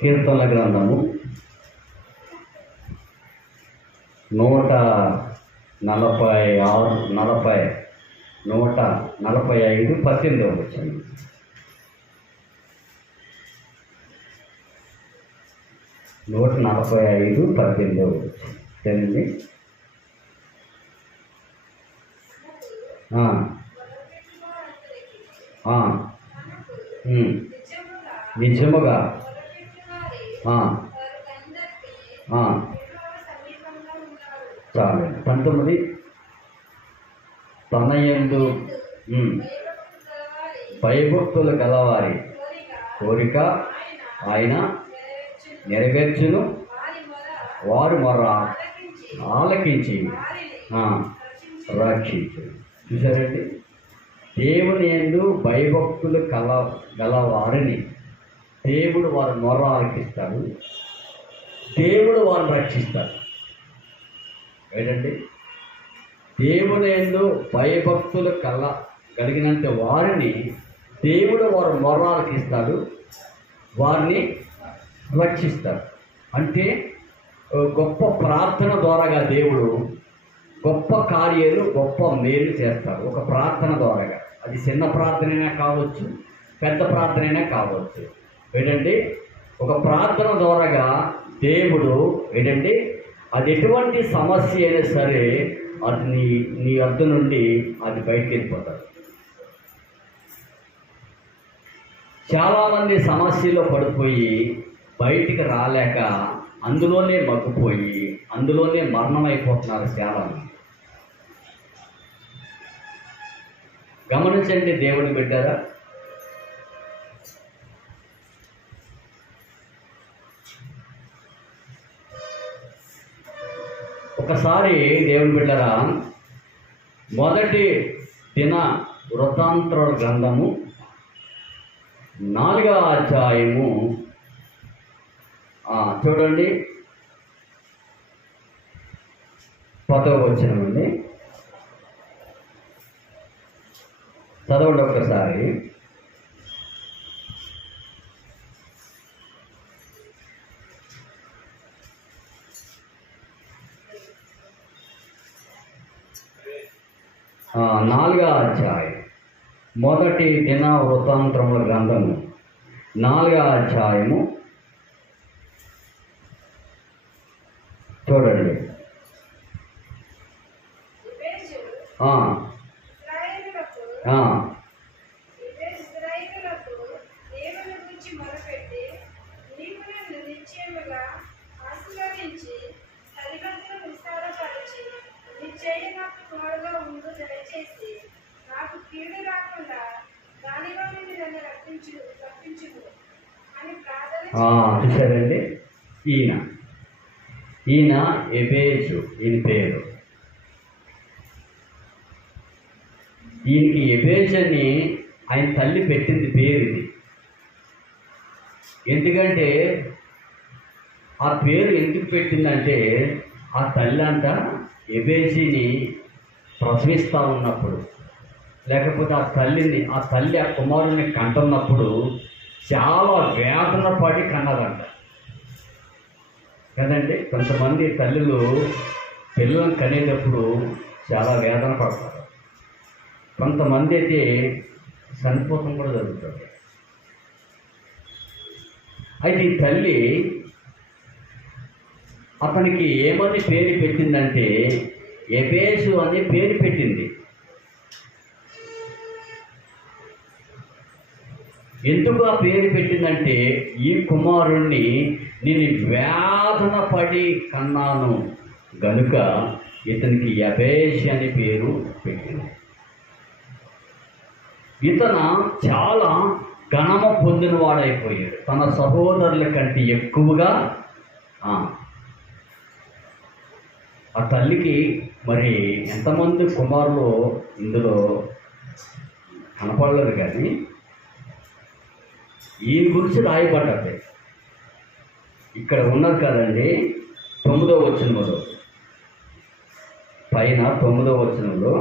కీర్తనల గ్రంథము 145 వచ్చింది. తెలియండి. నిజముగా చాలు. 19 తన యందు భయభక్తులు గలవారి కోరిక ఆయన నెరవేర్చును, వారు మొర్ర ఆలకించి రక్షించు. చూసారండి, దేవుని యందు భయభక్తులు గలవారిని దేవుడు వారు మొర్ర ఆలకిస్తాడు, దేవుడు వారిని రక్షిస్తాడు. ఏంటండి, దేవుని యందు భయభక్తులు కలిగినంత వారిని దేవుడు వారు మొర్ర ఆలకిస్తాడు, వారిని రక్షిస్తాడు. అంటే గొప్ప ప్రార్థన ద్వారాగా దేవుడు గొప్ప కార్యాలు, గొప్ప మేలు చేస్తాడు. ఒక ప్రార్థన ద్వారాగా, అది చిన్న ప్రార్థనైనా కావచ్చు, పెద్ద ప్రార్థనైనా కావచ్చు. ఏంటంటే ఒక ప్రార్థన ద్వారాగా దేవుడు ఏంటంటే అది ఎటువంటి సమస్య అయినా సరే అది నీ అద్దు నుండి అది బయటికి వెళ్ళిపోతాడు. చాలామంది సమస్యలో పడిపోయి బయటికి రాలేక అందులోనే మగ్గిపోయి అందులోనే మరణమైపోతున్నారు చాలామంది. గమనించండి, దేవుని బిడ్డారా, ఒకసారి దేవుని బిడ్డరా మొదటి దిన వృత్తాంతరాల గ్రంథము 4వ అధ్యాయము చూడండి, 10వ వచనం అండి. చదవండి ఒక్కసారి. నాలుగవ అధ్యాయం మొదటి దిన వృత్తాంతరముల గ్రంథము 4వ అధ్యాయము చూడండి. చూసారండి, ఈయన ఎబేజు, ఈయన పేరు. ఈయనకి ఎబేజ్ అని ఆయన తల్లి పెట్టింది పేరు ఇది. ఎందుకంటే ఆ పేరు ఎందుకు పెట్టిందంటే ఆ తల్లి అంట ఎబేజీని ప్రసవిస్తూ ఉన్నప్పుడు, లేకపోతే ఆ తల్లి ఆ కుమారుని కంటున్నప్పుడు చాలా వేదన పడి కన్నదంట కదండి. కొంతమంది తల్లులు పిల్లలను కనేటప్పుడు చాలా వేదన పడతారు, కొంతమంది అయితే చనిపోవడం కూడా జరుగుతుంది. అయితే ఈ తల్లి అతనికి ఏమని పేరు పెట్టిందంటే ఎబేసు అని పేరు పెట్టింది. ఎందుకు ఆ పేరు పెట్టిందంటే ఈ కుమారుణ్ణి నేను వేదన పడి కన్నాను గనుక ఇతనికి ఎబేష్ అని పేరు పెట్టింది. ఇతను చాలా ఘనము పొందినవాడైపోయాడు, తన సహోదరుల కంటే ఎక్కువగా. ఆ తల్లికి మరి ఎంతమంది కుమారులు ఇందులో కనపడలేదు, కానీ ఈయన గురించి రాయబడ్డది. ఇక్కడ ఉన్నారు కదండి, 9వ వచనంలో, పైన 9వ వచనంలో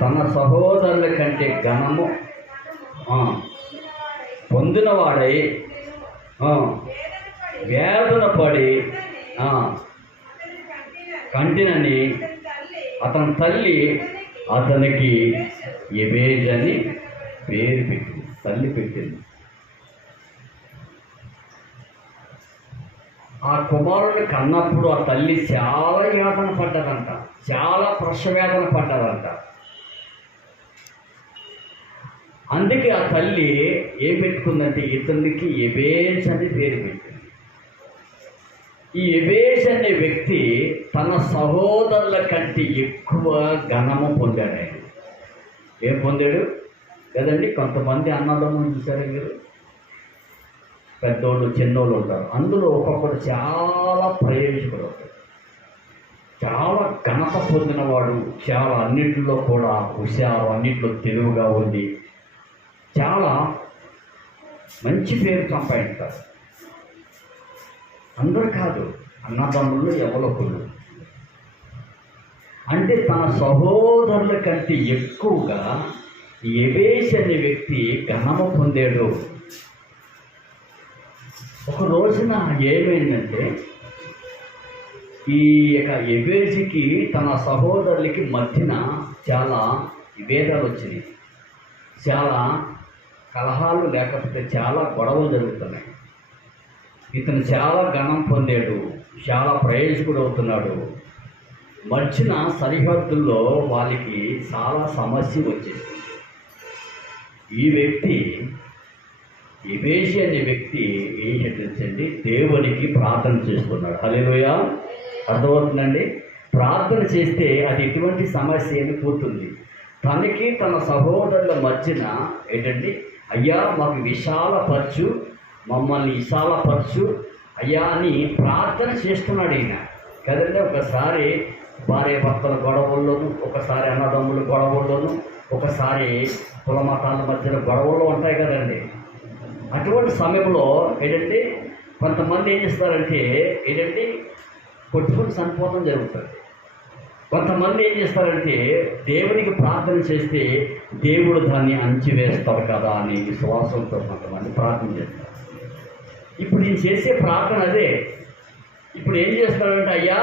తన సహోదరుల కంటే ఘనము పొందినవాడై వేదన పడి కంటినని అతని తల్లి అతనికి ఎబేజ్ అని పేరు పెట్టింది. తల్లి పెట్టింది. ఆ కుమారుడిని కన్నప్పుడు ఆ తల్లి చాలా వేదన పడ్డదంట, చాలా ప్రసవేదన పడ్డదంట. అందుకే ఆ తల్లి ఏం పెట్టుకుందంటే ఇతనికి ఎబేజ్ అని పేరు పెట్టింది. ఈ ఎబేజ్ అనే వ్యక్తి తన సహోదరుల కంటే ఎక్కువ ఘనము పొందాడు. ఆయన ఏం పొందాడు కదండి? కొంతమంది అన్నదమ్ములు చూసారా మీరు? పెద్దోళ్ళు చిన్నోళ్ళు ఉంటారు. అందులో ఒక్కొక్కడు చాలా ప్రయోజకుడు అవుతాడు, చాలా ఘనత పొందినవాడు, చాలా అన్నింటిలో కూడా హుషారు, అన్నింటిలో తెలివిగా ఉంది, చాలా మంచి పేరు సంపాదించారు. అందరూ కాదు, అన్నదమ్ముళ్ళు ఎవరొకళ్ళు. అంటే తన సహోదరుల కంటే ఎక్కువగా ఎబేజ్ అనే వ్యక్తి ఘనము పొందాడు. ఒక రోజున ఏమైందంటే ఈ యొక్క ఎబేజ్కి తన సహోదరులకి మధ్యన చాలా విభేదాలు వచ్చినాయి, చాలా కలహాలు, లేకపోతే చాలా గొడవలు జరుగుతున్నాయి. ఇతను చాలా ఘనం పొందాడు, చాలా ప్రయోజకుడు అవుతున్నాడు. మధ్యన సరిహద్దుల్లో వాళ్ళకి చాలా సమస్య వచ్చేసింది. ఈ వ్యక్తి ఎబేజ్ అనే వ్యక్తి ఏం తెలుసండి? దేవునికి ప్రార్థన చేస్తున్నాడు. హల్లెలూయా! అర్థమవుతుందండి? ప్రార్థన చేస్తే అది ఎటువంటి సమస్య అని పోతుంది. తనకి తన సహోదరుల మధ్యన ఏంటండి, అయ్యా మాకు విశాలపరచు, మమ్మల్ని విశాలపరచు అయ్యా అని ప్రార్థన చేస్తున్నాడు ఈయన కదండి. ఒకసారి భార్య భర్తల గొడవల్లోనూ, ఒకసారి అన్నదమ్ముల గొడవల్లోనూ, ఒకసారి కుల మతాల మధ్యన గొడవలు ఉంటాయి కదండి. అటువంటి సమయంలో ఏంటంటే కొంతమంది ఏం చేస్తారంటే ఏంటంటే కొట్టుకుని చనిపోవడం జరుగుతుంది. కొంతమంది ఏం చేస్తారంటే దేవునికి ప్రార్థన చేస్తే దేవుడు దాన్ని అణచివేస్తాడు కదా అని విశ్వాసంతో కొంతమంది ప్రార్థన చేస్తారు. ఇప్పుడు నేను చేసే ప్రార్థన అదే. ఇప్పుడు ఏం చేస్తాడంటే, అయ్యా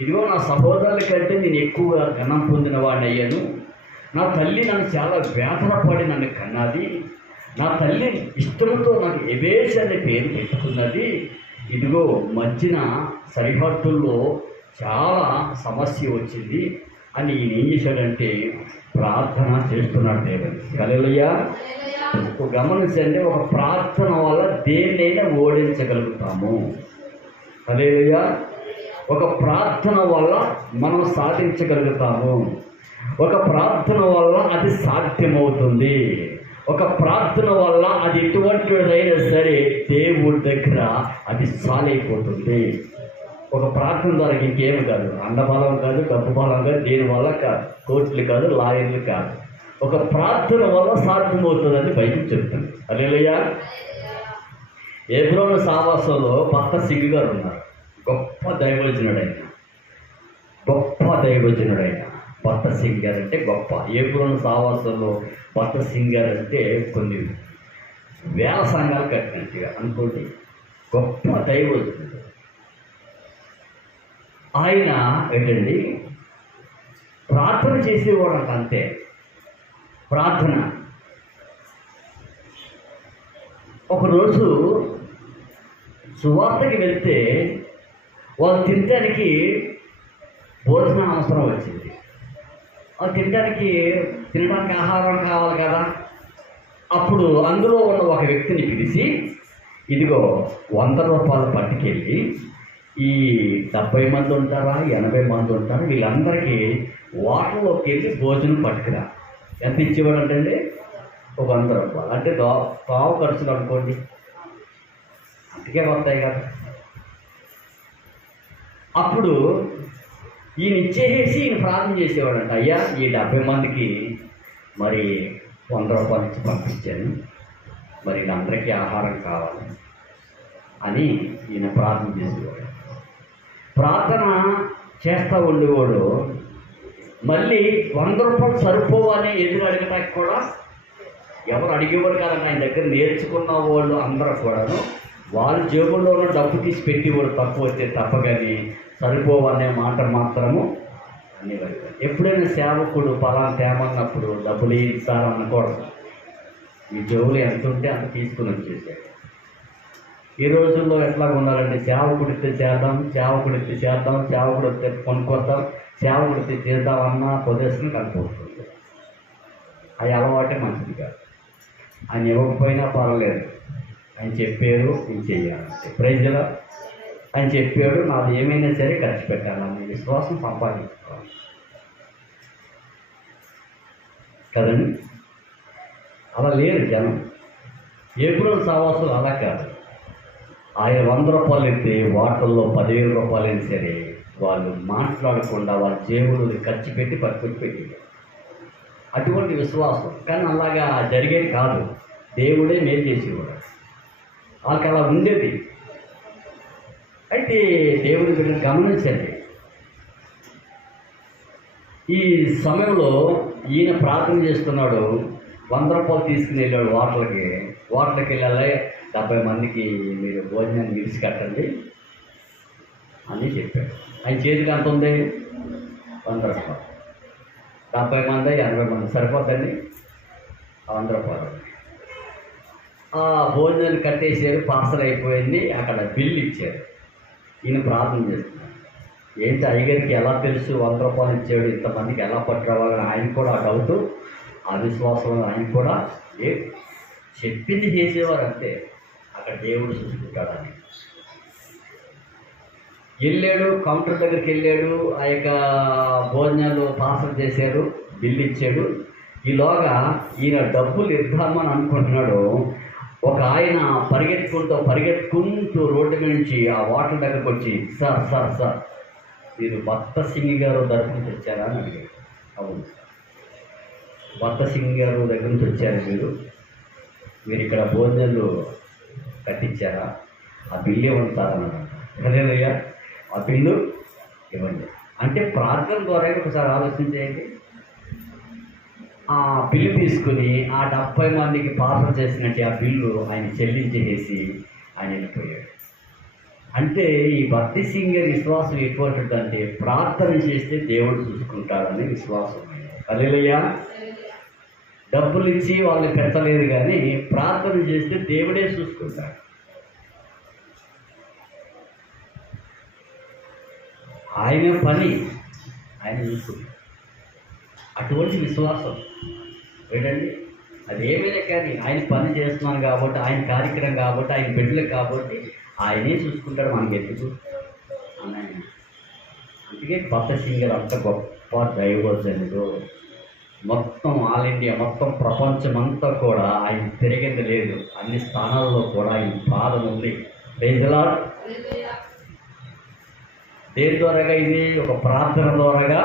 ఇదిగో నా సహోదరుల కంటే నేను ఎక్కువగా ఘనం పొందిన వాడిని అయ్యాను. నా తల్లి నన్ను చాలా వేదన పడి నన్ను కన్నది. నా తల్లి ఇష్టంతో నాకు ఎబేజ్ అనే పేరు పెట్టుకున్నది. ఇదిగో మధ్యన సరిహద్దుల్లో చాలా సమస్య వచ్చింది అని ఈయన ఏం చేశాడంటే ప్రార్థన చేస్తున్నాడు దేవుని. హల్లెలూయా! గమనించండి, ఒక ప్రార్థన వల్ల దేన్నైనా ఓడించగలుగుతాము. హల్లెలూయా! ఒక ప్రార్థన వల్ల మనం సాధించగలుగుతాము. ఒక ప్రార్థన వల్ల అది సాధ్యమవుతుంది. ఒక ప్రార్థన వల్ల అది ఎటువంటిదైనా సరే దేవుడి దగ్గర అది సాలైపోతుంది. ఒక ప్రార్థన ద్వారా ఇంకేమి కాదు, అండబలం కాదు, డబ్బు బలం కాదు, దేనివల్ల కాదు, కోర్టులు కాదు, లాయర్లు కాదు. ఒక ప్రార్థన వల్ల సాధ్యమవుతుందని బైబిల్ చెప్తుంది. హల్లెలూయా! హెబ్రోను సావాసంలో భక్త సింగ్ గారు ఉన్నారు. గొప్ప దైవజనుడైన భక్త సింగ్ గారు అంటే గొప్ప. హెబ్రోను సావాసంలో భక్త సింగ్ గారు అంటే కొన్ని వేల సంఘాలు కట్టినట్టుగా అనుకోండి. గొప్ప దైవజనుడు ఆయన. ఏంటండి ప్రార్థన చేసేవాడు అంతే. ప్రార్థన ఒకరోజు సువార్తకి వెళ్తే వాళ్ళు తినడానికి భోజనం అవసరం వచ్చింది. వాళ్ళు తినడానికి ఆహారం కావాలి కదా. అప్పుడు అందులో ఉన్న ఒక వ్యక్తిని పిలిచి, ఇదిగో 100 రూపాయలు పట్టుకెళ్ళి ఈ 70 మంది ఉంటారా, 80 మంది ఉంటారా, వీళ్ళందరికీ వాటర్లోకి వెళ్ళి భోజనం పట్టుకురా. ఎంత ఇచ్చేవాడు అంటే ఒక 100 రూపాయలు. అంటే పావు ఖర్చులు అనుకోండి, అందుకే వస్తాయి కదా. అప్పుడు ఈయన ఇచ్చేసి ఈయన ప్రార్థన చేసేవాడంట, అయ్యా ఈ 70 మందికి మరి 100 రూపాయలు ఇచ్చి పంపించాను, మరి వీళ్ళందరికీ ఆహారం కావాలి అని ఈయన ప్రార్థన చేసేవాడు. ప్రార్థన చేస్తూ ఉండేవాడు. మళ్ళీ 100 రూపాయలు సరిపోవని ఎదురు అడగటానికి కూడా ఎవరు అడిగేవారు కాదండి. ఆయన దగ్గర నేర్చుకున్న వాళ్ళు అందరూ కూడాను వాళ్ళ జేబుల్లో ఉన్న డబ్బు తీసి పెట్టేవాడు, తక్కువ వస్తే తప్పగాని సరిపోవనే మాట మాత్రము అనేవారు. ఎప్పుడైనా సేవకుడు పలానా తేమన్నప్పుడు డబ్బులు ఇస్తారనకూడదు. ఈ జోబులు ఎంత ఉంటే అంత తీసుకుని వచ్చేసాడు. ఈ రోజుల్లో ఎట్లా ఉన్నారండి, సేవకుడితే చేద్దాం, సేవకుడితే చేద్దాం, సేవకుడితే కొనుక్కొద్దాం, సేవకుడితే చేద్దామన్నా ప్రదర్శన కనిపోతుంది. అది అలవాటే మంచిది కాదు. ఆయన ఇవ్వకపోయినా పర్వాలేదు, ఆయన చెప్పారు నేను చెయ్యాలంటే ప్రైజ్లో ఆయన చెప్పాడు నాది ఏమైనా సరే ఖర్చు పెట్టాలని విశ్వాసం సంపాదించుకోవాలి కదండి. అలా లేరు జనం. ఎప్పుడో సావాసులు అలా కాదు. ఆయన 100 రూపాయలు ఎత్తే వాటల్లో 10,000 రూపాయలైనా సరే వాళ్ళు మాట్లాడకుండా వాళ్ళ జేబులు ఖర్చు పెట్టి పట్టుకొచ్చి పెట్టారు. అటువంటి విశ్వాసం. కానీ అలాగా జరిగేది కాదు. దేవుడే మేలు చేసేవాడు. వాళ్ళకి అలా ఉండేది. అయితే దేవుడి బిడ్డను గమనించండి. ఈ సమయంలో ఈయన ప్రార్థన చేస్తున్నాడు. 100 రూపాయలు తీసుకుని వెళ్ళాడు వాటర్కి వెళ్ళాలి. 70 మందికి మీరు భోజనాన్ని విడిచి కట్టండి అని చెప్పాడు. ఆయన చేతికి ఎంత ఉంది? 100 రూపాయలు. 70 మంది 80 మంది సరిపోతండి. 100 రూపాయలు. ఆ భోజనాన్ని కట్టేసారు. పార్సల్ అయిపోయింది. అక్కడ బిల్లు ఇచ్చారు. ఈయన ప్రార్థన చేస్తున్నాడు. ఏంటి అయ్యగారికి ఎలా తెలుసు 100 రూపాయలు ఇచ్చాడు, ఇంతమందికి ఎలా పట్టురావాలని ఆయన కూడా ఆ డౌట్, ఆ విశ్వాసం ఆయన కూడా చెప్పింది చేసేవారు అంతే. అక్కడ దేవుడు చూసుకుంటాడని వెళ్ళాడు. కౌంటర్ దగ్గరికి వెళ్ళాడు. ఆ యొక్క భోజనాలు పార్సల్ చేశారు. బిల్లు ఇచ్చాడు. ఈలోగా ఈయన డబ్బులు ఇద్దామని అనుకుంటున్నాడు. ఒక ఆయన పరిగెత్తుకుంటూ రోడ్డు మీద నుంచి ఆ వాటర్ దగ్గరకు వచ్చి సార్ మీరు భక్త సింగ్ గారు దగ్గర నుంచి వచ్చారా అని అడిగాడు. అవును, భక్త సింగ్ గారు దగ్గర నుంచి వచ్చారు మీరు ఇక్కడ భోజనాలు కట్టించారా? ఆ బిల్లు ఇవ్వండి సార్ అన్నాడు. అదేనయ్యా ఆ బిల్లు ఇవ్వండి అంటే ప్రార్థన ద్వారా ఒకసారి ఆలోచించేయండి. ఆ బిల్లు తీసుకుని ఆ 70 మందికి పార్సల్ చేసినట్టు ఆ బిల్లు ఆయన చెల్లించేసి ఆయన వెళ్ళిపోయాడు. అంటే ఈ భక్తి సింగ్ విశ్వాసం ఎటువంటిదంటే ప్రార్థన చేస్తే దేవుడు చూసుకుంటాడని విశ్వాసం. హల్లెలూయా. డబ్బులు ఇచ్చి వాళ్ళని పెట్టలేదు, కానీ ప్రార్థన చేస్తే దేవుడే చూసుకుంటాడు. ఆయన పని ఆయన చూసుకుంటాడు. అటువంటి విశ్వాసం ఏంటండి, అది ఏమైనా కానీ ఆయన పని చేస్తున్నాను కాబట్టి, ఆయన కార్యక్రమం కాబట్టి, ఆయన బిడ్డలకు కాబట్టి ఆయనే చూసుకుంటాడు. మనకి ఎందుకు అన్నాయన. అందుకే భక్త సింగర్ అంత గొప్ప దైవజనుడు. మొత్తం ఆల్ ఇండియా, మొత్తం ప్రపంచమంతా కూడా ఆయన తిరిగింది లేదు. అన్ని స్థానాల్లో కూడా ఆయన పాదం ఉంది. Praise the lord. దేని ద్వారాగా? ఇది ఒక ప్రార్థన ద్వారాగా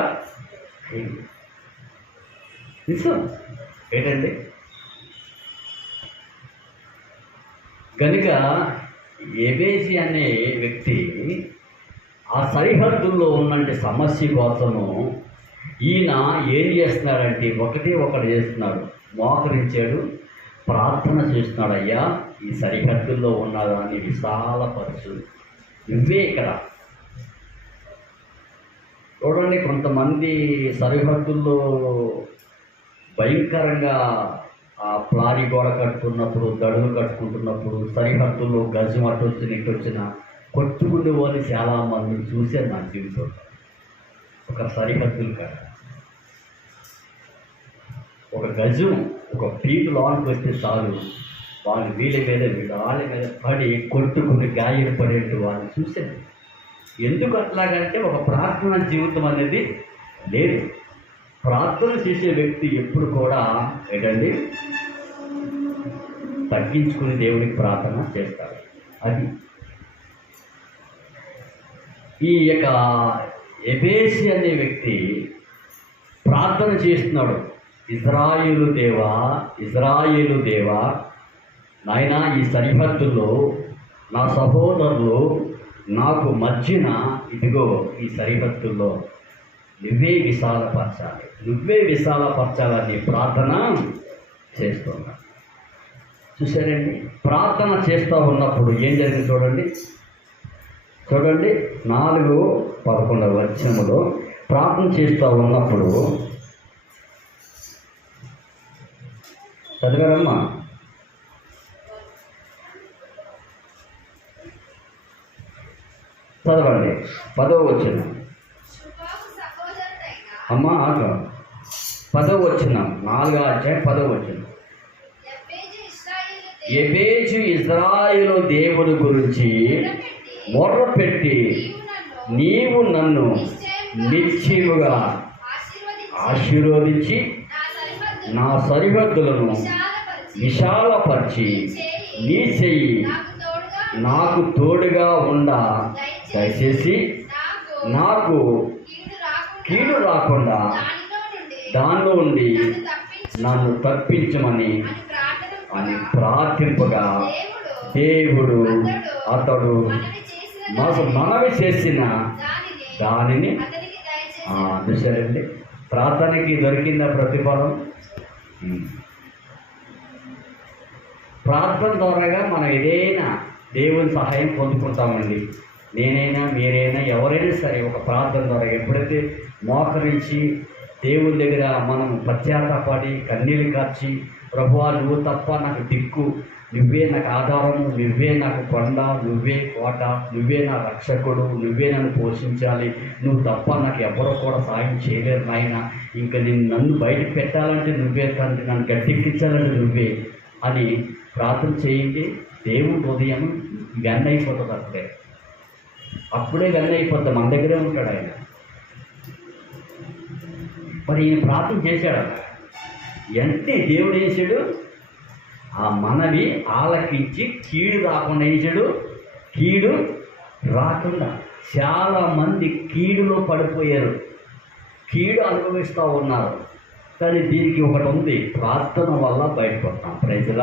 నిజం ఏంటండి. కనుక ఎబేసి అనే వ్యక్తి ఆ సరిహద్దుల్లో ఉన్నంటే సమస్య కోసము ఈయన ఏం చేస్తున్నాడంటే ఒకటి చేస్తున్నాడు. మోకరించాడు, ప్రార్థన చేస్తున్నాడు. అయ్యా ఈ సరిహద్దుల్లో ఉన్నదాన్ని విశాలపరచు. నువ్వే ఇక్కడ చూడండి. కొంతమంది సరిహద్దుల్లో భయంకరంగా ఆ ప్లాని గోడ కట్టుకున్నప్పుడు, దడులు కట్టుకుంటున్నప్పుడు సరిహద్దుల్లో గజం అటు వచ్చిన ఇటు వచ్చిన కొట్టుకునే వాళ్ళు చాలామంది చూశాను నా జీవితంలో. ఒక సరిహద్దులు కాడ ఒక గజం ఒక ఫీట్ లోనికి వస్తే చాలు వాళ్ళు వాళ్ళ మీద పడి కొట్టుకుని గాయం పడేట్టు వాళ్ళని చూశాను. ఎందుకు అట్లాగంటే ఒక ప్రార్థన జీవితం అనేది లేదు. ప్రార్థన చేసే వ్యక్తి ఎప్పుడు కూడా ఏంటండి తగ్గించుకుని దేవుడికి ప్రార్థన చేస్తాడు. అది ఈ యొక్క ఎబేసి అనే వ్యక్తి ప్రార్థన చేస్తున్నాడు. ఇజ్రాయేలు దేవా నాయనా, ఈ సరిహద్దులో నా సహోదరులు నాకు మధ్యన ఇదిగో ఈ సరిహద్దుల్లో నువ్వే విశాలపరచాలని ప్రార్థన చేస్తున్నా. చూసారండి, ప్రార్థన చేస్తూ ఉన్నప్పుడు ఏం జరిగింది చూడండి. చూడండి 4:11 వచనములో ప్రార్థన చేస్తూ ఉన్నప్పుడు చదివారమ్మా. చదవండి 10వ వచనం. అమ్మా 10వ వచనం, 4వ అధ్యాయం 10వ వచనం. యెబెజు ఇశ్రాయేలు దేవుని గురించి మొర్రపెట్టి, నీవు నన్ను నిశ్చయముగా ఆశీర్వదించి నా సరిహద్దులను విశాలపరిచి నీ చెయ్యి నాకు తోడుగా ఉండ దయచేసి నాకు కీడు రాకుండా దానిలో నుండి నన్ను తప్పించమని అని ప్రార్థింపగా దేవుడు అతడు మనవి చేసిన దానిని చూశారండి. ప్రార్థనకి దొరికిందా ప్రతిఫలం? ప్రార్థన ద్వారాగా మనం ఏదైనా దేవుని సహాయం పొందుకుంటామండి. నేనైనా మీరైనా ఎవరైనా సరే ఒక ప్రార్థన ద్వారా ఎప్పుడైతే మోకరించి దేవుని దగ్గర మనం పశ్చాత్తాపడి కన్నీళ్ళు కార్చి, ప్రభువా నువ్వు తప్ప నాకు దిక్కు, నువ్వే నాకు ఆధారము, నువ్వే నాకు కొండ, నువ్వే కోట, నువ్వే నా రక్షకుడు, నువ్వే నన్ను పోషించాలి, నువ్వు తప్ప నాకు ఎవరో కూడా సాయం చేయలేరు నాయన, ఇంకా నన్ను బయటకు పెట్టాలంటే నువ్వే తండ్రి, నన్ను గట్టెక్కించాలంటే నువ్వే అని ప్రార్థన చేయండి. దేవుని హృదయం వెన్న అయిపోతుంది. అప్పుడే వెన్న అయిపోద్ది. మన దగ్గరే ఉంటాడు ఆయన. మరి ఈయన ప్రార్థన చేశాడు. అంటే దేవుడు వేసాడు, ఆ మనవి ఆలకించి కీడు రాకుండా వేసాడు. కీడు రాకుండా చాలామంది కీడులో పడిపోయారు, కీడు అనుభవిస్తూ ఉన్నారు. కానీ దీనికి ఒకటి ఉంది, ప్రార్థన వల్ల బయటపడతాం. ప్రజల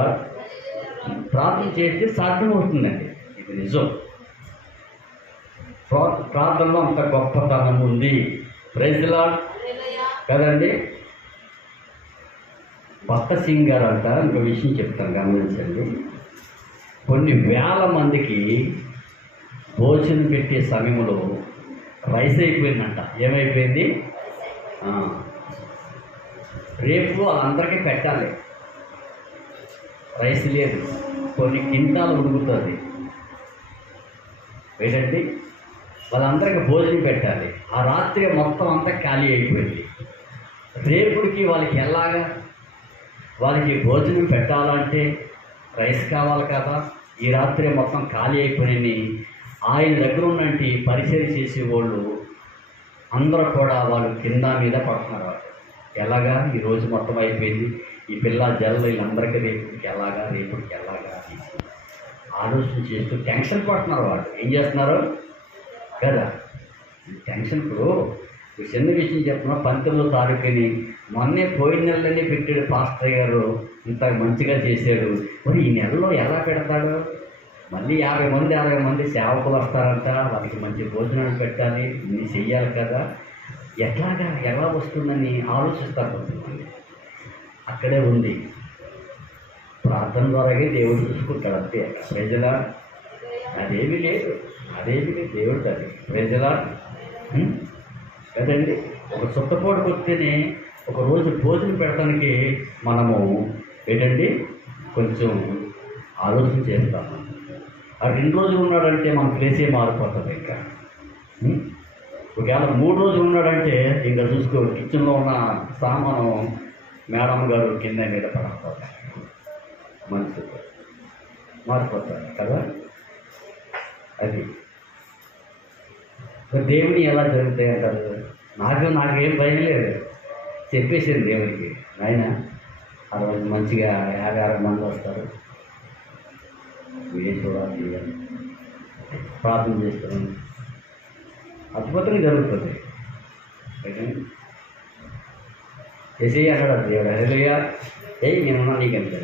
ప్రార్థన చేస్తే సాధ్యమవుతుందండి. ఇది నిజం. ప్రార్థనలో అంత గొప్పతనం ఉంది. ప్రజల కదండి. భక్త సింగ్ గారు అంట ఇంకో విషయం చెప్తాను, గమనించండి. కొన్ని వేల మందికి భోజనం పెట్టే సమయంలో రైస్ అయిపోయిందంట. ఏమైపోయింది? రేపు వాళ్ళందరికీ పెట్టాలి, రైస్ లేదు, కొన్ని కింటాలు ఉడుకుతుంది ఏంటండి, వాళ్ళందరికీ భోజనం పెట్టాలి. ఆ రాత్రి మొత్తం అంతా ఖాళీ అయిపోయింది. రేపుడికి వాళ్ళకి ఎలాగా, వాళ్ళకి భోజనం పెట్టాలంటే రైస్ కావాలి కదా. ఈ రాత్రి మొత్తం ఖాళీ అయిపోయినాయి. ఆయన దగ్గర ఉన్నంటి పరిచయం చేసేవాళ్ళు అందరూ కూడా వాళ్ళు కింద మీద పడుతున్నారు. వాళ్ళు ఎలాగా, ఈరోజు మొత్తం అయిపోయింది, ఈ పిల్ల జల్లు వీళ్ళందరికీ రేపుడికి ఎలాగా, రేపుడికి ఎలాగా ఆలోచన చేస్తూ టెన్షన్ పడుతున్నారు. వాళ్ళు ఏం చేస్తున్నారు కదా, టెన్షన్. ఇప్పుడు చిన్న విషయం చెప్తున్నా, 19వ తారీఖుని మొన్నే పోయిన నెలలోనే పెట్టాడు పాస్టర్ గారు, ఇంత మంచిగా చేశాడు. మరి ఈ నెలలో ఎలా పెడతాడు? మళ్ళీ 50 మంది 60 మంది సేవకులు వస్తారంట, వాళ్ళకి మంచి భోజనాలు పెట్టాలి, ఇన్ని చెయ్యాలి కదా, ఎలా వస్తుందని ఆలోచిస్తారు కొంతమంది. అక్కడే ఉంది, ప్రార్థన ద్వారాగే దేవుడు చూసుకుంటాడు అంతే. ప్రజల అదేమీ లేదు, దేవుడు అది ప్రజల కదండి. ఒక చుట్టపోటు కొత్తేనే ఒకరోజు భోజనం పెడటానికి మనము ఏంటండి కొంచెం ఆలోచన చేస్తాము. ఆ 2 రోజులు ఉన్నాడంటే మన ప్లేసే మారిపోతుంది. ఇంకా ఒకవేళ 3 రోజులు ఉన్నాడంటే ఇంకా చూసుకో, కిచెన్లో ఉన్న సామాను మేడం గారు కింద మీద పడకపోతాయి, మనసు మారిపోతాయి కదా. అది దేవుని ఎలా జరుగుతాయి అంటారు. నాకేం భయం లేదు, చెప్పేసింది దేవునికి, ఆయన ఆ రోజు మంచిగా 50-60 మంది వస్తారు, ఏ చూడాలి ప్రార్థన చేస్తాను, అద్భుతంగా జరుగుతుంది. చేసేయి అన్నాడు దేవుడు. హల్లెలూయా, నేనున్నా నీకు ఎంత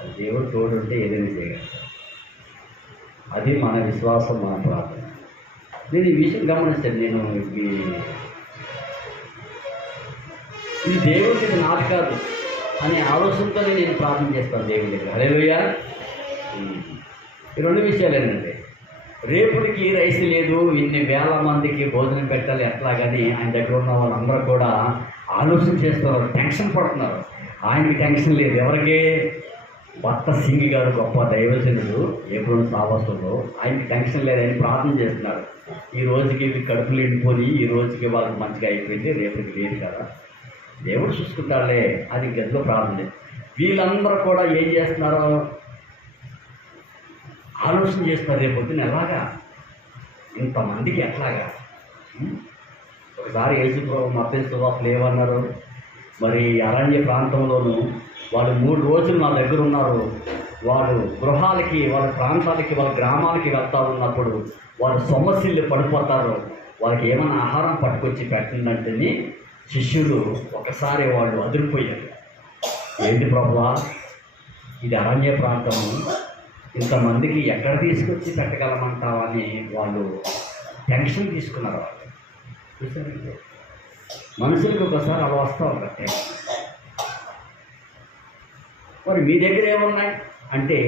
అది దేవుడు తోడుంటే ఏదైనా చేయగలుగుతాడు. అది మన విశ్వాసం, మన ప్రార్థన. నేను ఈ విషయం గమనిస్తాను. నేను ఇది దేవుడికి నాది కాదు, అనే ఆలోచనతోనే నేను ప్రార్థన చేస్తాను దేవుని దగ్గర. హల్లెలూయా. ఈ రెండు విషయాలు ఏంటంటే, రేపటికి రైస్ లేదు, ఇన్ని వేల మందికి భోజనం పెట్టాలి ఎట్లాగని ఆయన దగ్గర ఉన్న వాళ్ళందరూ కూడా ఆలోచన చేస్తున్నారు, టెన్షన్ పడుతున్నారు. ఆయనకి టెన్షన్ లేదు. ఎవరికి? భర్త సింగి గారు గొప్ప దైవజనుడు ఏప్రిల్ సావాసంలో, ఆయనకి టెన్షన్ లేదు. ఆయన ప్రార్థన చేస్తున్నాడు, ఈ రోజుకి కడుపులు ఎండిపోయి ఈ రోజుకి వాళ్ళకి మంచిగా అయిపోయింది, రేపటికి లేదు కదా, దేవుడు చూసుకుంటాడులే అది గదిలో ప్రార్థన. వీళ్ళందరూ కూడా ఏం చేస్తున్నారో ఆలోచన చేస్తారు, రేపు పొద్దున ఎలాగా ఇంతమందికి ఎట్లాగా. ఒకసారి యేసుప్రభు మత్తయి సువార్తలో ఏమన్నారు, మరి అరణ్య ప్రాంతంలోనూ వాళ్ళు 3 రోజులు నా దగ్గర ఉన్నారు, వాళ్ళు గృహాలకి, వాళ్ళ ప్రాంతాలకి, వాళ్ళ గ్రామాలకి వెళ్తా ఉన్నప్పుడు వాళ్ళు సొమ్మసిల్లి పడిపోతారు, వాళ్ళకి ఏమైనా ఆహారం పట్టుకొచ్చి పెట్టండి. శిష్యులు ఒకసారి వాళ్ళు అదిరిపోయారు. ఏంటి ప్రభువా, ఇది అరణ్య ప్రాంతము, ఇంతమందికి ఎక్కడ తీసుకొచ్చి పెట్టగలమంటావని వాళ్ళు టెన్షన్ తీసుకున్నారు. వాళ్ళు చూసారంటే మనుషులకు ఒకసారి అలా వస్తూ ఉంటారు. మరి మీ దగ్గర ఏమున్నాయి అంటే,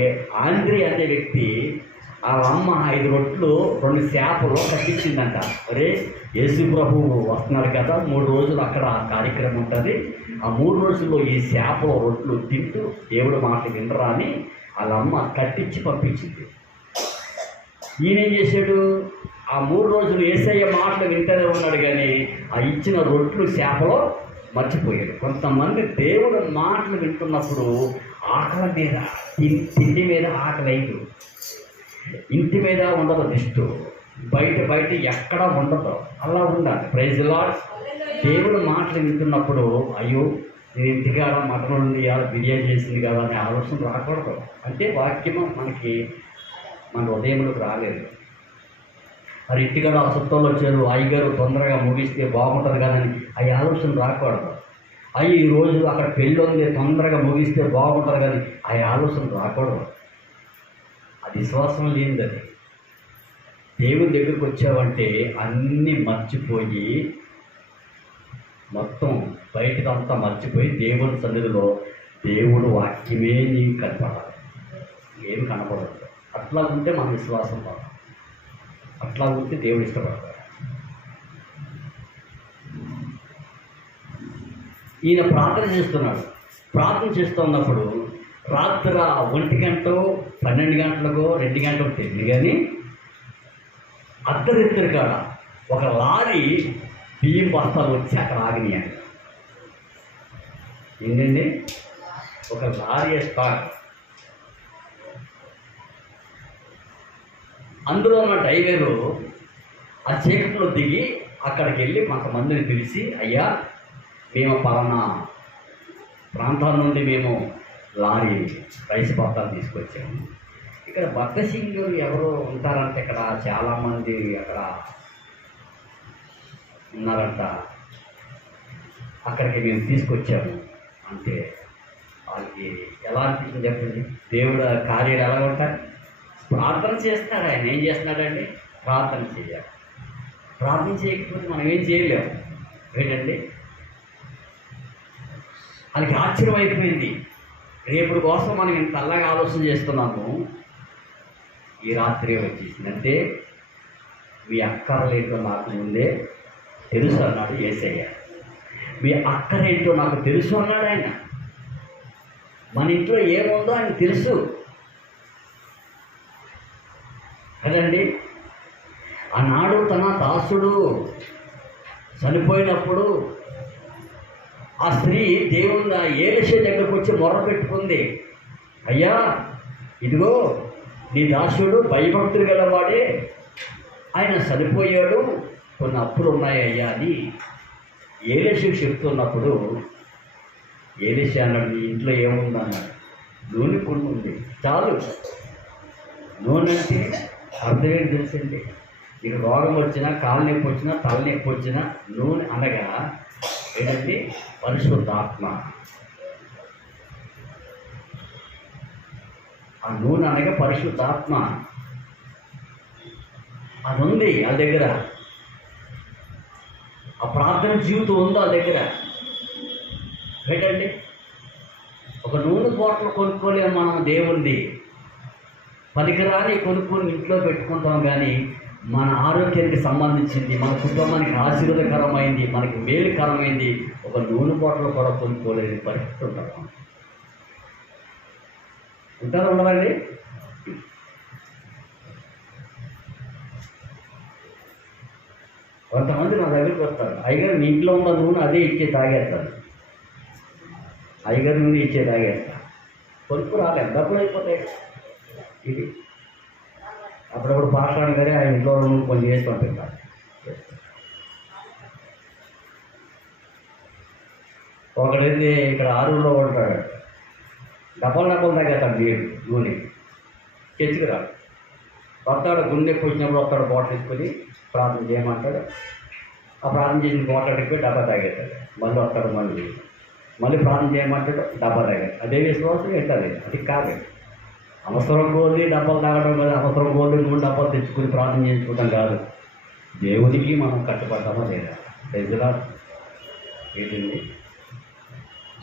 ఆండ్రీ అనే వ్యక్తి వాళ్ళ అమ్మ 5 రొట్లు 2 చేపలు కట్టించిందంట. అరే యేసు ప్రభువు వస్తున్నారు కదా, 3 రోజులు అక్కడ కార్యక్రమం ఉంటుంది, ఆ 3 రోజుల్లో ఈ చేపలు రొట్లు తింటూ దేవుడు మాటలు వినరా అని వాళ్ళ అమ్మ కట్టించి పంపించింది. ఈయనేం చేశాడు, ఆ 3 రోజులు యేసయ్య మాటలు వింటూనే ఉన్నాడు, కానీ ఆ ఇచ్చిన రొట్లు చేపలో మర్చిపోయాడు. కొంతమంది దేవుడు మాటలు వింటున్నప్పుడు ఆకలి మీద, తిండి మీద ఆకలి అయింది, ఇంటి మీద ఉండదు, దిష్టు బయట ఎక్కడా ఉండదు, అలా ఉండాలి. Praise the lord. దేవుడు మాటలు వింటున్నప్పుడు అయ్యో నేను ఇంటికాడ మటన్ ఉంది, బిర్యానీ చేసింది కదా అనే ఆలోచన రాకూడదు. అంటే వాక్యము మన హృదయంలోకి రాలేదు. మరి ఇంటికాడ ఆ చుట్టాలు వచ్చారు, అయ్యగారు తొందరగా ముగిస్తే బాగుంటుంది కదా అని ఆ ఆలోచన రాకూడదు. అయ్యి ఈరోజు అక్కడ పెళ్ళి ఉంది, తొందరగా ముగిస్తే బాగుంటుంది కానీ ఆ ఆలోచన రాకూడదు. అది విశ్వాసం లేనిది. దేవుని దగ్గరికి వచ్చావంటే అన్నీ మర్చిపోయి, మొత్తం బయటకంతా మర్చిపోయి దేవుని సన్నిధిలో దేవుడు వాక్యమే నీకు కనపడాలి, ఏమి కనపడదు. అట్లా ఉంటే మన విశ్వాసం కాదు, అట్లా ఉంటే దేవుడు ఇష్టపడతాడు. ఈయన ప్రార్థన చేస్తున్నాడు. ప్రార్థన చేస్తున్నప్పుడు రాత్రి 1 గంట 12 గంటలకో 2 గంటలకు తెలియదు, కానీ అర్ధరాత్రి కాడ ఒక లారీ బియ్యం బస్తాలు వచ్చి అక్కడ ఆగినాయండి. ఏంటండి, ఒక లారీ స్టాక్, అందులో ఉన్న డ్రైవరు ఆ చీకట్లో దిగి అక్కడికి వెళ్ళి కొంతమందిని పిలిచి, అయ్యా మేము పలానా ప్రాంతాల నుండి మేము లారీ రైస్ బస్తాలు తీసుకొచ్చాము, ఇక్కడ భక్తసింగ్ ఎవరు ఉంటారంటే ఇక్కడ చాలామంది అక్కడ ఉన్నారంట, అక్కడికి మేము తీసుకొచ్చాము అంటే వాళ్ళకి ఎలా అనిపించింది చెప్పండి. దేవుడు కార్యాలు ఎలా ఉంటాయి? ప్రార్థన చేస్తున్నాడు. ఆయన ఏం చేస్తున్నాడండి? ప్రార్థన చేయాలి. ప్రార్థన చేయకపోతే మనం ఏం చేయలేము. ఏంటండి, వాళ్ళకి ఆశ్చర్యం అయిపోయింది. రేపటి కోసం మనం ఇంత అలాగే ఆలోచన చేస్తున్నాము, ఈ రాత్రి వచ్చేసింది. అంటే మీ అక్కర్లేంటో నాకు ముందే తెలుసు అన్నాడు యేసయ్య. మీ అక్కరేంటో నాకు తెలుసు అన్నాడు ఆయన. మన ఇంట్లో ఏముందో ఆయన తెలుసు కదండి. ఆనాడు తన దాసుడు చనిపోయినప్పుడు ఆ స్త్రీ దేవుని ఏలిషా దగ్గరకు వచ్చి మొర్ర పెట్టుకుంది, అయ్యా ఇదిగో నీ దాసుడు భయభక్తులు గలవాడే, ఆయన చనిపోయాడు, కొన్ని అప్పులు ఉన్నాయ్యా అని ఏలిషాకు చెప్తున్నప్పుడు ఏలిషా అన్నాడు, నీ ఇంట్లో ఏముందన్నాడు. నూనె కుండ ఉంది చాలు. నూనె అంటే అర్థం ఏంటి తెలుసండి, నీకు రోగం వచ్చినా, కాలు నొప్పి వచ్చినా, తలనొప్పి వచ్చినా నూనె అనగా ఏంటంటే పరిశుద్ధాత్మ. ఆ నూనె అనగా పరిశుద్ధాత్మ. అది ఉంది ఆ దగ్గర. ఆ ప్రార్థన జీవితం ఉందో ఆ దగ్గర. ఏంటండి ఒక నూనె బాటిల్ కొనుక్కోలేము మనం దేవుంది. పనికిరాని కొనుక్కొని ఇంట్లో పెట్టుకుంటాం, కానీ మన ఆరోగ్యానికి సంబంధించింది, మన కుటుంబానికి ఆశీర్వాదకరమైంది, మనకి మేలుకరమైంది ఒక నూనె బాటిల్ కూడా కొనుక్కోలేని పరిస్థితి ఉంటాం. ఉంటారా ఉండదండి? కొంతమంది నా దగ్గరికి వస్తారు, అయ్యగారు మీ ఇంట్లో ఉన్న నూనె అదే ఇచ్చే తాగేస్తారు, అయ్యగారు నూనె ఇచ్చే తాగేస్తా. కొనుక్కు రాలేదు, డబ్బులు అయిపోతాయి. ఇది అప్పుడప్పుడు పాషాణి గారే ఆయన ఇంట్లో నూనె కొంచెం వేసి పంపిస్తారు. ఒకడైతే ఇక్కడ ఆరులో ఉంటాడు, డబ్బలు తాగేస్తాడు నీరు నూనె, చర్చికి రాడు. వస్తాడు, గుండె వచ్చినప్పుడు వస్తాడు, బాటిల్ తీసుకొని ప్రార్థన చేయమంటాడు. ఆ ప్రార్థన చేసిన బాటిల్ పోయి డబ్బా తాగేస్తాడు. మళ్ళీ వస్తాడు, మళ్ళీ ప్రార్థన చేయమంటాడు, డబ్బా తాగాడు. అదే విశ్వాసం ఏంటది? అది కాదు. అవసరం కోల్ది డబ్బాలు తాగడం కాదు, అవసరం కోల్ది నూనె డబ్బాలు తెచ్చుకుని ప్రార్థన చేయించుకోవడం కాదు. దేవునికి మనం కట్టుబడ్డామా లేదా? ప్రజలా ఏంటండి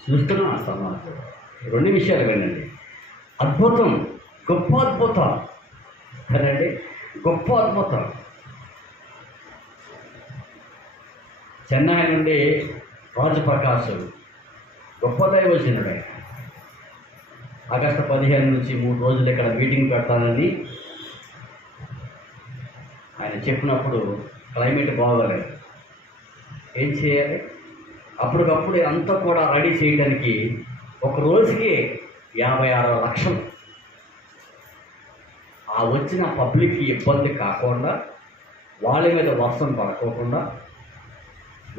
చూస్తున్నాం ఆ సమాజం. 2 విషయాలు వినండి. అద్భుతం, గొప్ప అద్భుతం కదండి, గొప్ప అద్భుతం. చెన్నై నుండి రాజప్రకాశ్ గొప్ప దైవజనుడు. ఆగస్టు 15 నుంచి 3 రోజులు ఇక్కడ మీటింగ్ పెడతానని ఆయన చెప్పినప్పుడు క్లైమేట్ బాగోలేదు. ఏం చేయాలి? అప్పటికప్పుడు అంతా కూడా రెడీ చేయడానికి ఒక రోజుకి 56 లక్షలు. ఆ వచ్చిన పబ్లిక్కి ఇబ్బంది కాకుండా, వాళ్ళ మీద వర్షం పడుకోకుండా,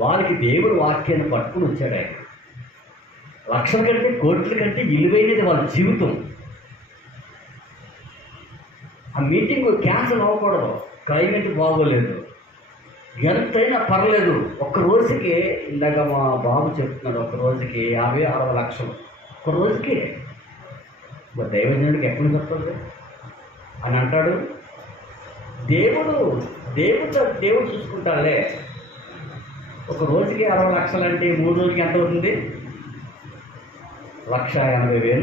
వాళ్ళకి దేవుడు వాక్యాన్ని పట్టుకుని వచ్చాడు ఆయన. లక్షల కంటే కోట్ల కంటే విలువైనది వాళ్ళ జీవితం. ఆ మీటింగ్ క్యాన్సిల్ అవ్వకూడదు, క్లైమేట్ బాగోలేదు, ఎంతైనా పర్లేదు. ఒక్క రోజుకి, ఇందాక మా బాబు చెప్తున్నాడు, ఒక్క రోజుకి 50-60 లక్షలు ఒక్క రోజుకి. దైవజనుడికి ఎప్పుడు చెప్తుంది అని అంటాడు. దేవుడు చూసుకుంటాడులే. ఒక రోజుకి 60 లక్షలు అంటే 3 రోజులకి ఎంత అవుతుంది? 1,80,000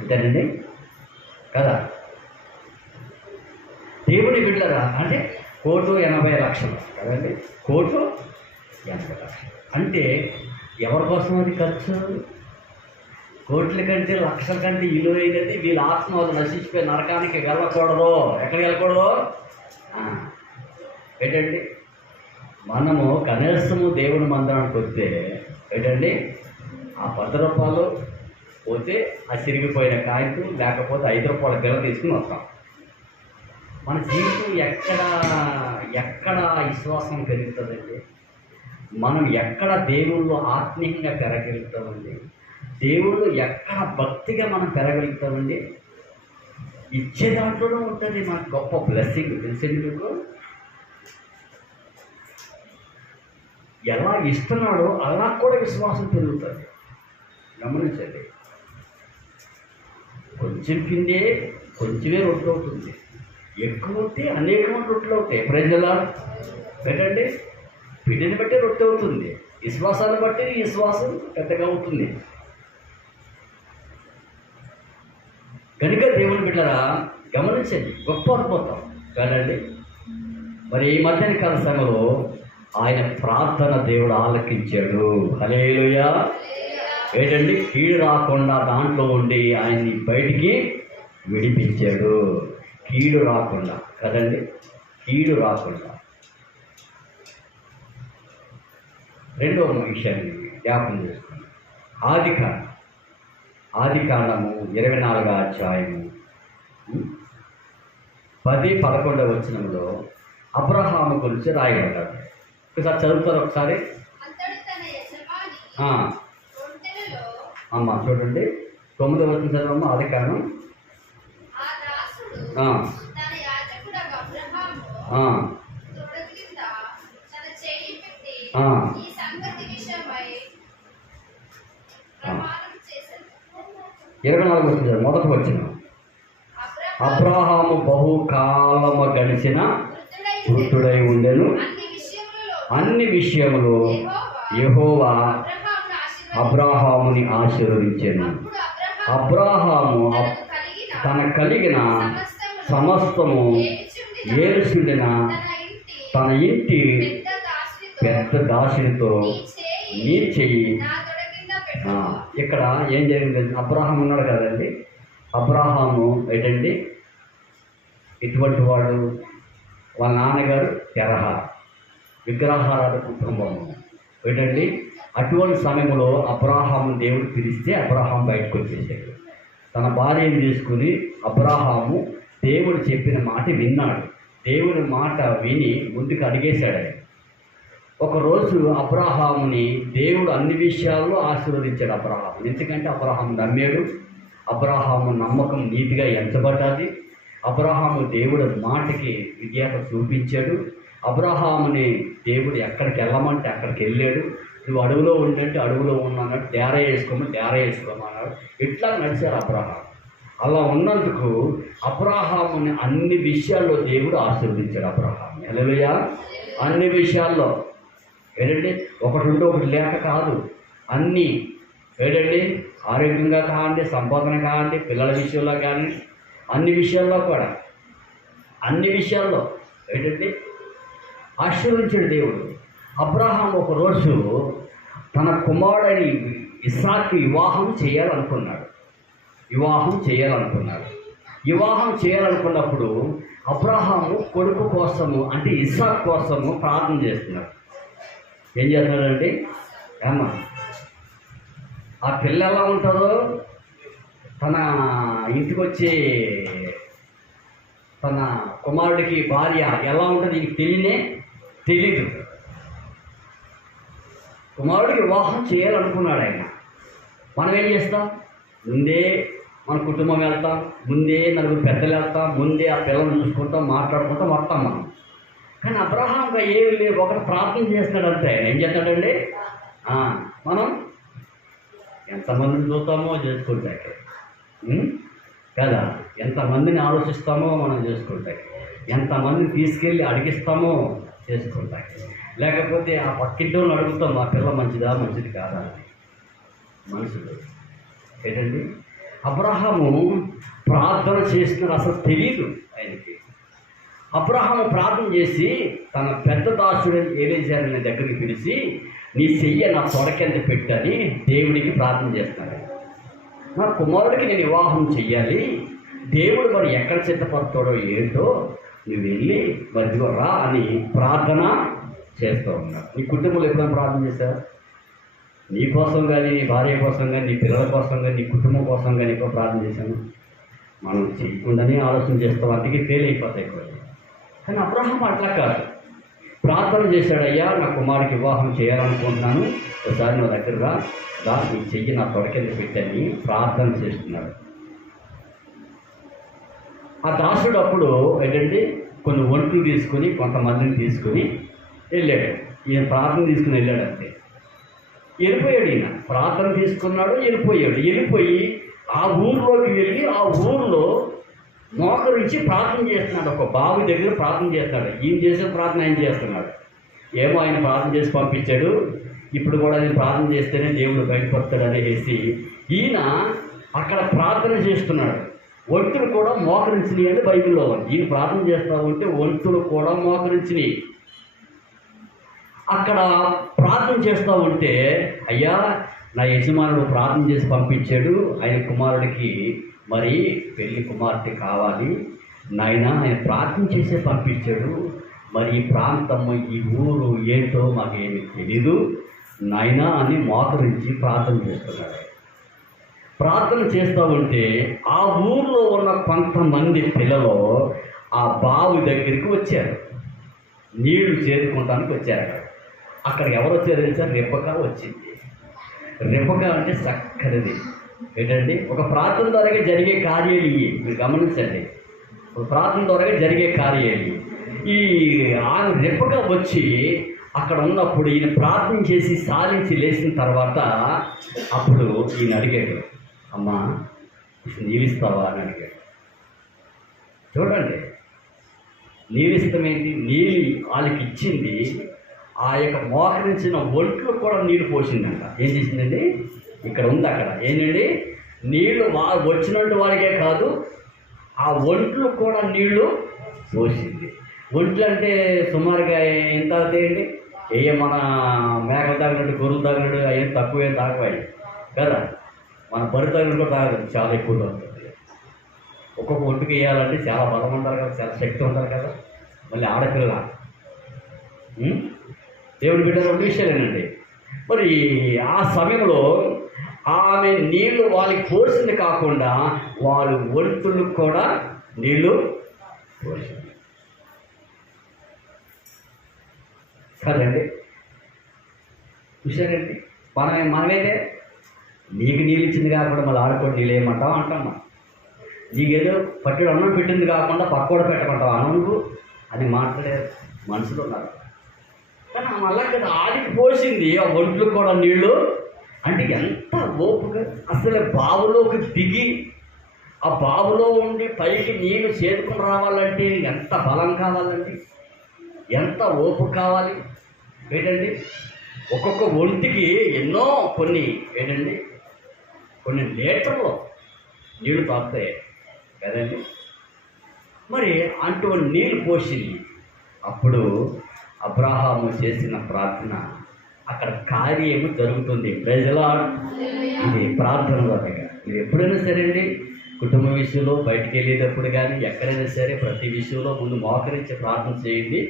అంతేనండి కదా. దేవుని బిడ్డరా అంటే 1,80,00,000 కదండి, 1,80,00,000 అంటే ఎవరి కోసం అది ఖర్చు? కోట్ల కంటే లక్షల కంటే విలువైనది. వీళ్ళ ఆత్మ వాళ్ళు నశించిపోయి నరకానికి వెళ్ళకూడదు. ఎక్కడికి వెళ్ళకూడదు ఏంటండి? మనము కనీసము దేవుని మందిరానికి వస్తే ఏంటండి, ఆ 10 రూపాయలు పోతే ఆ చిరిగిపోయిన కాయకు, లేకపోతే 5 రూపాయల బిల్ల తీసుకుని వస్తాం. మన జీవితం ఎక్కడ విశ్వాసం పెరుగుతుందండి? మనం ఎక్కడ దేవుళ్ళు ఆత్మీయంగా పెరగలుగుతామండి? దేవుళ్ళు ఎక్కడ భక్తిగా మనం పెరగలుగుతామండి? ఇచ్చే దాంట్లోనే ఉంటుంది మనకు గొప్ప బ్లెస్సింగ్. తెలిసింది మీకు? ఎలా ఇస్తున్నాడో అలా కూడా విశ్వాసం పెరుగుతుంది. గమనించండి. కొంచెం కిందే కొంచెమే రొట్టెలు అవుతుంది, ఎక్కువ ఉంటే అనేకమైన రొట్టెలు అవుతాయి. ప్రజలా పెట్టండి, పిండిని బట్టి రొట్టె అవుతుంది, విశ్వాసాన్ని బట్టి విశ్వాసం పెద్దగా అవుతుంది. కనుక దేవుని బిడ్డరా గమనించండి, గొప్ప అద్భుతం కాదండి. మరి ఈ మధ్యాహ్న కాల సమయంలో ఆయన ప్రార్థన దేవుడు ఆలకించాడు. హల్లెలూయా. ఏంటండి, కీడు రాకుండా దాంట్లో ఉండి ఆయన్ని బయటికి విడిపించాడు. కీడు రాకుండా కదండి, కీడు రాకుండా. రెండవ విషయాన్ని జ్ఞాపకం చేసుకోండి. ఆదికాండము 24వ అధ్యాయము 10-11 వచనంలో అబ్రహాము గురించి రాయబడ్డాడు. ఒకసారి చదువుతారు ఒకసారి. అమ్మ చూడండి, 9వ వచనం చదవమ్మ. ఆదికాండం మొదటి వచ్చిన అబ్రహాము బహుకాలము గడిచిన వృద్ధుడై ఉండెను. అన్ని విషయములు యెహోవా అబ్రాహాముని ఆశీర్వదించెను. అబ్రాహాము తనకు కలిగిన సమస్తము ఏలుచుండిన తన ఇంటి పెద్ద దాసునితో నీ చెయ్యి. ఇక్కడ ఏం జరిగింది? అబ్రాహాం ఉన్నాడు కదండి. అబ్రాహాము ఏంటండి, ఇటువంటి వాడు. వాళ్ళ నాన్నగారు తెరహ, విగ్రహారాధ కుటుంబము ఏంటండి. అటువంటి సమయంలో అబ్రాహాము దేవుడు పిలిస్తే అబ్రాహాం బయటకు వచ్చేసాడు. తన భార్యను తీసుకుని అబ్రాహాము దేవుడు చెప్పిన మాట విన్నాడు. దేవుని మాట విని ముందుకు అడిగేశాడు. ఒకరోజు అబ్రాహాముని దేవుడు అన్ని విషయాల్లో ఆశీర్వదించాడు అబ్రాహాము. ఎందుకంటే అబ్రాహాము నమ్మాడు. అబ్రాహాము నమ్మకం నీతిగా ఎంచబడ్డది. అబ్రాహాము దేవుడు మాటకి విధేయత చూపించాడు. అబ్రాహాముని దేవుడు ఎక్కడికి వెళ్ళమంటే అక్కడికి వెళ్ళాడు. నువ్వు అడవిలో ఉండంటే అడవిలో ఉన్నాడు, డేరా వేసుకోమన్నాడు. ఇట్లా నడిచారు అబ్రాహాం. అలా ఉన్నందుకు అబ్రాహాముని అన్ని విషయాల్లో దేవుడు ఆశీర్వదించాడు అబ్రాహాం. హల్లెలూయా. అన్ని విషయాల్లో ఏంటంటే ఒకటి లేక కాదు, అన్నీ ఏంటండి, ఆరోగ్యంగా కావండి, సంపాదన కావండి, పిల్లల విషయంలో కానీ అన్ని విషయాల్లో కూడా అన్ని విషయాల్లో ఏంటంటే ఆశీర్వదించాడు దేవుడు. అబ్రాహాం ఒకరోజు తన కుమారుడని ఇస్సాకు వివాహం చేయాలనుకున్నాడు. వివాహం చేయాలనుకున్నప్పుడు అబ్రాహాము కొడుకు కోసము, అంటే ఇస్సాకు కోసము ప్రార్థన చేస్తున్నాడు. ఏం చేస్తున్నాడండి? ఏమా ఆ పిల్ల ఎలా ఉంటుందో, తన ఇంటికి వచ్చే తన కుమారుడికి భార్య ఎలా ఉంటుందో నీకు తెలీదు. కుమారుడికి వివాహం చేయాలనుకున్నాడు ఆయన. మనం ఏం చేస్తాం? ముందే మన కుటుంబం వెళ్తాం, ముందే నలుగురు పెద్దలు వెళ్తాం, ముందే ఆ పిల్లల్ని చూసుకుంటాం, మాట్లాడుకుంటాం, వస్తాం మనం. కానీ అబ్రహాంగా ఏమి లేదు, ఒకటి ప్రార్థన చేస్తాడంటే ఏం చేస్తాడండి? మనం ఎంతమందిని చూస్తామో చేసుకుంటాక కదా, ఎంతమందిని ఆలోచిస్తామో మనం చేసుకుంటాక, ఎంతమందిని తీసుకెళ్ళి అడిగిస్తామో చేసుకుంటాక, లేకపోతే ఆ పక్కింటోళ్ళని అడుగుతాం ఆ పిల్ల మంచిది కాదా అని. మనుషులు ఏంటండి, అబ్రహాము ప్రార్థన చేస్తున్నారు, అసలు తెలియదు ఆయనకి. అబ్రహాము ప్రార్థన చేసి తన పెద్ద దాసుడని ఎలీజరుని దగ్గరికి పిలిచి, నీ చెయ్యి నా తొడకెంత పెట్టని దేవుడికి ప్రార్థన చేస్తున్నాడు. నా కుమారుడికి నేను వివాహం చెయ్యాలి, దేవుడు మరి ఎక్కడ సిద్ధపడతాడో ఏంటో, నువ్వు వెళ్ళి మరిదిగో రా అని ప్రార్థన చేస్తూ ఉన్నాడు. నీ కుటుంబంలో ఎప్పుడైనా ప్రార్థన చేశారు? నీ కోసం కానీ, నీ భార్య కోసం కానీ, నీ పిల్లల కోసం కానీ, నీ కుటుంబం కోసం కానీ ఎక్కువ ప్రార్థన చేశాను. మనం చేయకుండానే ఆలోచన చేస్తాం, అందుకే ఫెయిల్ అయిపోతాయి ఎక్కువ. కానీ అబ్రహాం అట్లా కాదు, ప్రార్థన చేశాడు. అయ్యా, నా కుమారుడికి వివాహం చేయాలనుకుంటున్నాను, ఒకసారి నా దగ్గర రా, నీ చెయ్యి నా తొడకెళ్ళి పెట్టని ప్రార్థన చేస్తున్నాడు. ఆ దాసుడు అప్పుడు ఏంటంటే కొన్ని ఒంట్లు తీసుకొని, కొంతమందిని తీసుకొని వెళ్ళాడు. ఈయన ప్రార్థన తీసుకుని వెళ్ళాడు అంతే. వెళ్ళిపోయాడు. ఈయన ప్రార్థన తీసుకున్నాడు, వెళ్ళిపోయి ఆ ఊరిలోకి వెళ్ళి ఆ ఊరిలో మోకరించి ప్రార్థన చేస్తున్నాడు. ఒక బావి దగ్గర ప్రార్థన చేస్తున్నాడు. ఈయన చేసిన ప్రార్థన ఆయన చేస్తున్నాడు. ఏమో ఆయన ప్రార్థన చేసి పంపించాడు, ఇప్పుడు కూడా నేను ప్రార్థన చేస్తేనే దేవుడు బయటపడతాడు అనేసి ఈయన అక్కడ ప్రార్థన చేస్తున్నాడు. ఒంటులు కూడా మోకరించినాయి అని బైబిల్లో ఉంది. ఈయన ప్రార్థన చేస్తూ ఉంటే ఒంటులు కూడా మోకరించినాయి. అక్కడ ప్రార్థన చేస్తూ ఉంటే, అయ్యా, నా యజమానుడు ప్రార్థన చేసి పంపించాడు, ఆయన కుమారుడికి మరి పెళ్లి కుమార్తె కావాలి నాయన, ఆయన ప్రార్థన చేసే పంపించాడు, మరి ఈ ప్రాంతము ఈ ఊరు ఏంటో మాకేమీ తెలీదు నాయన అని మోకరించి ప్రార్థన చేస్తున్నాడు. ప్రార్థన చేస్తూ ఉంటే ఆ ఊర్లో ఉన్న కొంతమంది పిల్లలు ఆ బావి దగ్గరికి వచ్చారు, నీళ్లు చేరుకోవడానికి వచ్చారు. అక్కడ ఎవరు వచ్చారు తెలుసా? రెబెకా వచ్చింది. రెబెకా అంటే చక్కనిది ఏంటండి, ఒక ప్రార్థన ద్వారా జరిగే కార్యాలు ఇవి, మీరు గమనించండి. ఒక ప్రార్థన ద్వారా జరిగే కార్యాలు. ఈ ఆమె రెబెకా వచ్చి అక్కడ ఉన్నప్పుడు ఈయన ప్రార్థన చేసి సాధించి లేచిన తర్వాత అప్పుడు ఈయన అడిగాడు, అమ్మా నీవిస్తావా అని అడిగాడు. చూడండి, నీవిష్టమేంటి? నీళ్ళు వాళ్ళకి ఇచ్చింది. ఆ యొక్క మోకరించిన ఒంట్లు కూడా నీళ్లు పోసిందంట. ఏం చేసిందండి? ఇక్కడ ఉంది, అక్కడ ఏంటండి, నీళ్లు వచ్చినట్టు వారికే కాదు, ఆ ఒంట్లు కూడా నీళ్లు పోసింది. ఒంట్లు అంటే సుమారుగా ఎంత అవుతాయండి? మన మేకలు తాగినట్టు, గొర్రెలు తాగినట్టు అవి తక్కువేం తాగవాలి కదా. మన బరి తాగినట్టు కూడా తాగదు, చాలా ఎక్కువగా ఉంటుంది. ఒక్కొక్క ఒంటికి వేయాలంటే చాలా బలం ఉంటారు కదా, చాలా శక్తి ఉంటారు కదా. మళ్ళీ ఆడపిల్ల, దేవుడి బిడ్డ, రెండు విషయాలేనండి. మరి ఆ సమయంలో ఆమె నీళ్లు వాళ్ళకి పోసింది కాకుండా వాళ్ళు ఒంటులకు కూడా నీళ్లు పోసింది కదండి. చూశారండి, మనమైతే నీకు నీళ్ళు ఇచ్చింది కాకుండా మళ్ళీ ఆడుకోండి నీళ్ళు ఏమంటావు అంటాం. నీకేదో పట్టుడు అన్నం పెట్టింది కాకుండా పక్కోడ పెట్టమంటావు అన్నంకు అని మాట్లాడే మనుషులు ఉన్నారు. కానీ మళ్ళా కదా ఆడికి పోసింది ఆ ఒంట్లు కూడా నీళ్ళు. అంటే ఎంత ఓపుగా, అసలు బావులోకి దిగి ఆ బావులో ఉండి పైకి నీళ్ళు చేరుకుని రావాలంటే ఎంత బలం కావాలండి, ఎంత ఓపు కావాలి ఏంటండి. ఒక్కొక్క ఒంటికి ఎన్నో కొన్ని ఏంటండి, కొన్ని లీటర్లు నీళ్లు తాగుతాయి కదండి. మరి అటువంటి నీళ్ళు పోసింది. అప్పుడు అబ్రాహాము చేసిన ప్రార్థన అక్కడ కార్యము జరుగుతుంది. ప్రజల ఇది ప్రార్థన ద్వారా. మీరు ఎప్పుడైనా సరే అండి, కుటుంబ విషయంలో బయటికి వెళ్ళేటప్పుడు కానీ ఎక్కడైనా సరే ప్రతి విషయంలో ముందు మోకరించి ప్రార్థన చేయండి.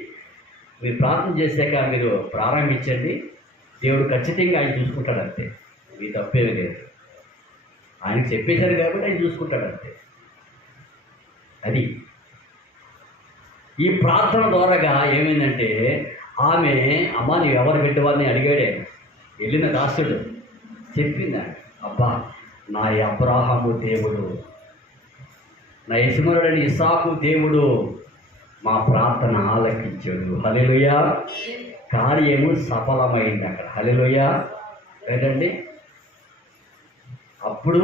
మీరు ప్రార్థన చేశాక మీరు ప్రారంభించండి. దేవుడు ఖచ్చితంగా ఆయన చూసుకుంటాడు అంతే, మీ తప్పేమీ లేదు. ఆయనకు చెప్పేశారు కాబట్టి ఆయన చూసుకుంటాడు అంతే. అది ఈ ప్రార్థన ద్వారాగా ఏమైందంటే, ఆమె అమ్మ నీవు ఎవరు పెట్టేవారిని అడిగాడే, వెళ్ళిన దాసుడు చెప్పిందా, అబ్బా నా అబ్రాహాము దేవుడు, నా యజమానుడైన ఇస్సాకు దేవుడు మా ప్రార్థన ఆలకించాడు. హల్లెలూయా. కార్యము సఫలమైంది అక్కడ. హల్లెలూయా కదండి. అప్పుడు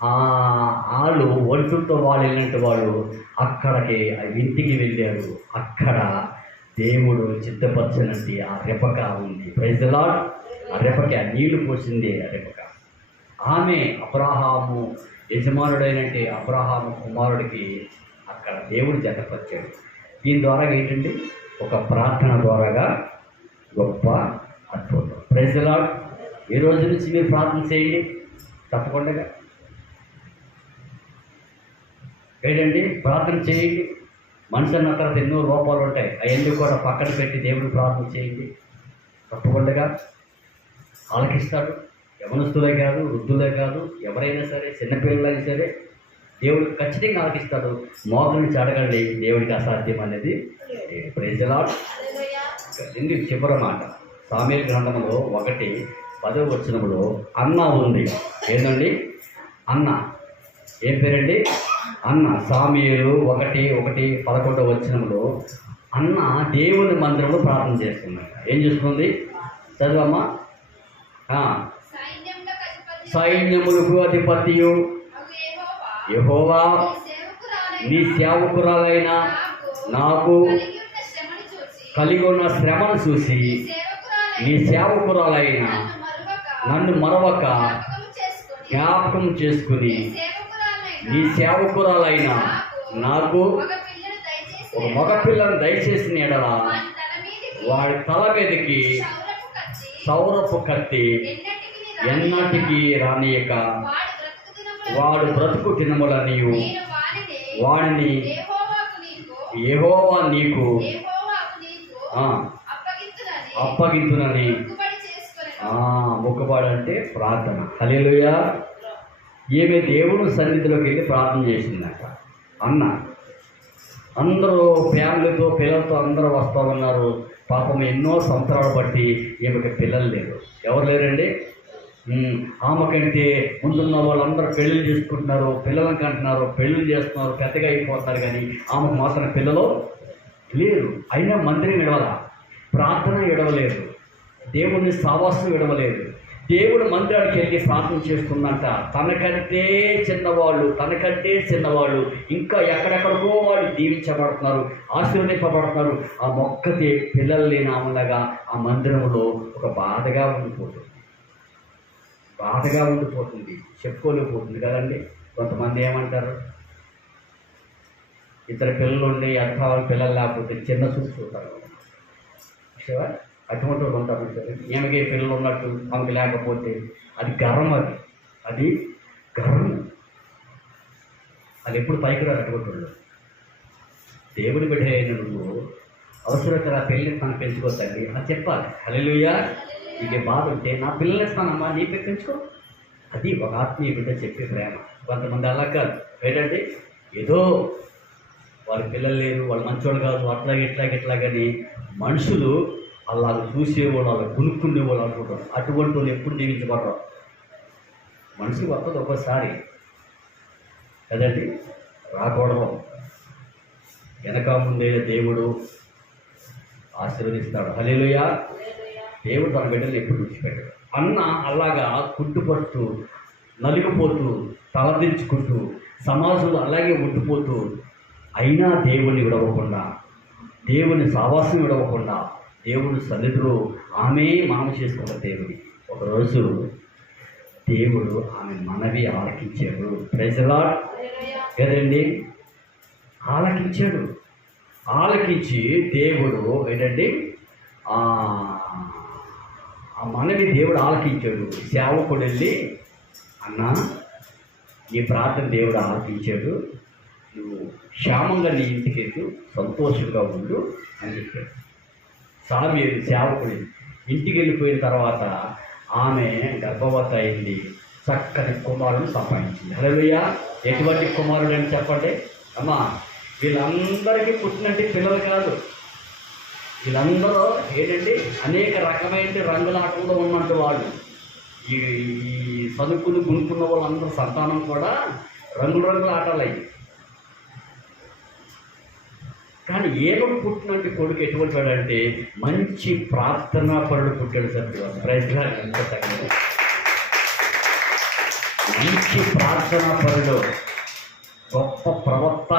వాళ్ళు ఒంటుతో వాళ్ళు వెళ్ళినట్టు వాళ్ళు అక్కడికి ఇంటికి వెళ్ళారు. అక్కడ దేవుడు సిద్ధపరచినట్టు ఆ రెపక ఉంది. Praise the lord. ఆ రెపక నీళ్లు పోసింది. ఆ రెపక ఆమె అబ్రాహాము యజమానుడైనట్టు అబ్రాహాము కుమారుడికి అక్కడ దేవుడు జతపరిచాడు. దీని ద్వారా ఏంటంటే ఒక ప్రార్థన ద్వారాగా గొప్ప అద్భుతం. Praise the lord. ఈ రోజు నుంచి మీరు ప్రార్థన చేయండి తప్పకుండా ఏంటండి, ప్రార్థన చేయండి. మనిషి అన్న తర్వాత ఎన్నో లోపాలు ఉంటాయి, అవన్నీ కూడా పక్కన పెట్టి దేవుడు ప్రార్థన చేయండి. తప్పకుండా ఆలకిస్తాడు. యవనస్తులే కాదు, వృద్ధులే కాదు, ఎవరైనా సరే, చిన్నపిల్లలైనా సరే దేవుడు ఖచ్చితంగా ఆలకిస్తాడు. మోకరించి అడగండి, దేవుడికి అసాధ్యం అనేది. Praise the lord. ఇందుకు చివరి మాట సామెయలు గ్రంథంలో 1:10 అన్న ఉంది. ఏంటండి అన్న? ఏం పేరండి? అన్న. సామెయలు 1:11 అన్న దేవుని మందిరంలో ప్రార్థన చేస్తున్నాడు. ఏం చేస్తుంది? చదువమ్మా. సైన్యములకు అధిపతియు యెహోవా నీ సేవకురాలైన నాకు కలిగి ఉన్న శ్రమను చూసి నీ సేవకురాలైన నన్ను మరవక జ్ఞాపకం చేసుకుని నీ సేవకురాలైన నాకు ఒక మగపిల్లను దయచేసిన ఎడల వాడి తల మీదకి సౌరపు కత్తి ఎన్నటికీ రానియక వాడు బ్రతుకు దినములనియు వాడిని యెహోవా నీకు అప్పగింతునని మొక్కుబడంటే ప్రార్థన. హల్లెలూయా. ఈమె దేవుని సన్నిధిలోకి వెళ్ళి ప్రార్థన చేసిందట. అన్న అందరూ ఫ్యామిలీతో పిల్లలతో అందరూ వస్తూ ఉన్నారు. పాపం ఎన్నో సంవత్సరాలు బట్టి ఈమెకి పిల్లలు లేరు. ఎవరు లేరండి? ఆమెకంటే ముందున్న వాళ్ళందరూ పెళ్ళిళ్ళు చేసుకుంటున్నారు, పిల్లలను కంటున్నారు, పెళ్ళిళ్ళు చేస్తున్నారు, పెద్దగా అయిపోతున్నారు. కానీ ఆమెకు మాత్రం పిల్లలు లేరు. అయినా మందిరం విడవల, ప్రార్థన విడవలేదు, దేవుని సావాసం విడవలేదు, దేవుడు మందిరానికి వెళ్ళి ప్రార్థన చేస్తుందంట. తనకంటే చిన్నవాళ్ళు ఇంకా ఎక్కడెక్కడికో వాళ్ళు దీవించబడుతున్నారు, ఆశీర్వదింపబడుతున్నారు. ఆ మొక్కకి పిల్లలు లేని ఆమెలాగా ఆ మందిరంలో ఒక బాధగా ఉండిపోతుంది, చెప్పుకోలేకపోతుంది కదండి. కొంతమంది ఏమంటారు, ఇద్దరు పిల్లలు ఉండి అర్థాలు పిల్లలు లేకపోతే చిన్న చూస్తారు. అటువంటి వాళ్ళు ఉంటారు. ఏమిగే పిల్లలు ఉన్నట్టు ఆమెకి లేకపోతే అది గర్వం, అది గర్వం. అది ఎప్పుడు పైకి రాదు. అటువంటి వాళ్ళు దేవుడి బిడ్డ అయిన నువ్వు అవసరకర పెళ్ళి తను పెంచుకోవద్దండి అని చెప్పాలి. హల్లెలూయా. నీకే బాధ ఉంటే నా పిల్లలు ఇస్తానమ్మా, నీ పెంచుకో. అది ఒక ఆత్మీయ బిడ్డ చెప్పే ప్రేమ. కొంతమంది అలా కాదు, ఏంటంటే ఏదో వాళ్ళ పిల్లలు లేరు, వాళ్ళు మంచోళ్ళు కాదు, ఇట్లాగని మనుషులు అలా చూసేవాళ్ళు, అలా కొనుక్కునేవాళ్ళు అనుకుంటారు. అటువంటి వాళ్ళు ఎప్పుడు దీవించబడరు. మనిషికి వస్తుంది ఒక్కోసారి కదండి, రాకూడదు. వెనక ముందే దేవుడు ఆశీర్వదిస్తాడు. హల్లెలూయా. దేవుడు తన బిడ్డలు ఎప్పుడు విడిచిపెట్టాడు. అన్న అలాగా కుట్టుపడుతూ, నలిగిపోతూ, తలదించుకుంటూ, సమాజంలో అలాగే ఉండిపోతూ, అయినా దేవుని విడవకుండా, దేవుని సావాసం విడవకుండా, దేవుని సన్నిధిలో ఆమె మనం చేసుకున్న దేవుడి. ఒకరోజు దేవుడు ఆమె మనవి ఆలకించాడు. ప్రైజ్ ది లార్డ్ కదండి. ఆలకించి దేవుడు ఏంటండి ఆ మనవి దేవుడు ఆలకించాడు. సేవకుడు వెళ్ళి, అన్నా ఈ ప్రార్థన దేవుడు ఆలకించాడు, నువ్వు క్షేమంగా నీ ఇంటికి వెళ్ళు, సంతోషంగా ఉండు అని చెప్పాడు. సామ్యూయేలు సేవకుడు ఇంటికి వెళ్ళిపోయిన తర్వాత ఆమె గర్భవతి అయింది, చక్కని కుమారుని సంపాదించింది. హల్లెలూయా. ఎటువంటి కుమారుడు అని చెప్పండి అమ్మా. వీళ్ళందరికీ పుట్టినట్టు పిల్లలు కాదు, వీళ్ళందరూ ఏంటంటే అనేక రకమైన రంగులాటంలో ఉన్నట్టు వాళ్ళు. ఈ సనుకులు గునుకున్న వాళ్ళందరూ సంతానం కూడా రంగుల ఆటలు అయ్యి. కానీ ఏదో పుట్టినట్టు కొడుకు ఎటువంటి వాడు అంటే మంచి ప్రార్థనా పరుడు పుట్టాడు. సత్యం ప్రయత్నాలు ఎంత తగ్గదు. మంచి ప్రార్థనా పరుడు, గొప్ప ప్రవక్త,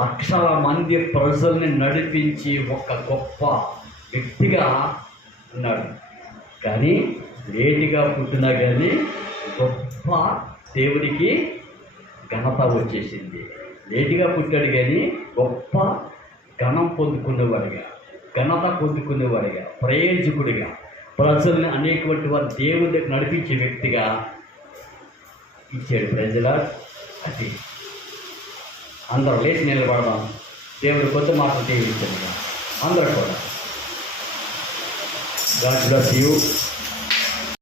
లక్షల మంది ప్రజల్ని నడిపించి ఒక గొప్ప వ్యక్తిగా ఉన్నాడు. కానీ లేటుగా పుట్టినా కానీ గొప్ప దేవుడికి ఘనత వచ్చేసింది. లేటుగా పుట్టాడు కానీ గొప్ప ఘనం పొందుకునేవాడిగా, ఘనత పొందుకునేవాడిగా, ప్రయోజకుడిగా, ప్రజల్ని అనేకటువంటి వారు దేవుడి దగ్గర నడిపించే వ్యక్తిగా ఇచ్చాడు. ప్రజల అది అందరూ లేచి నిలబడదాం. దేవుడు కొత్త మాటలు దీవించాడు అందరూ కూడా. God bless you.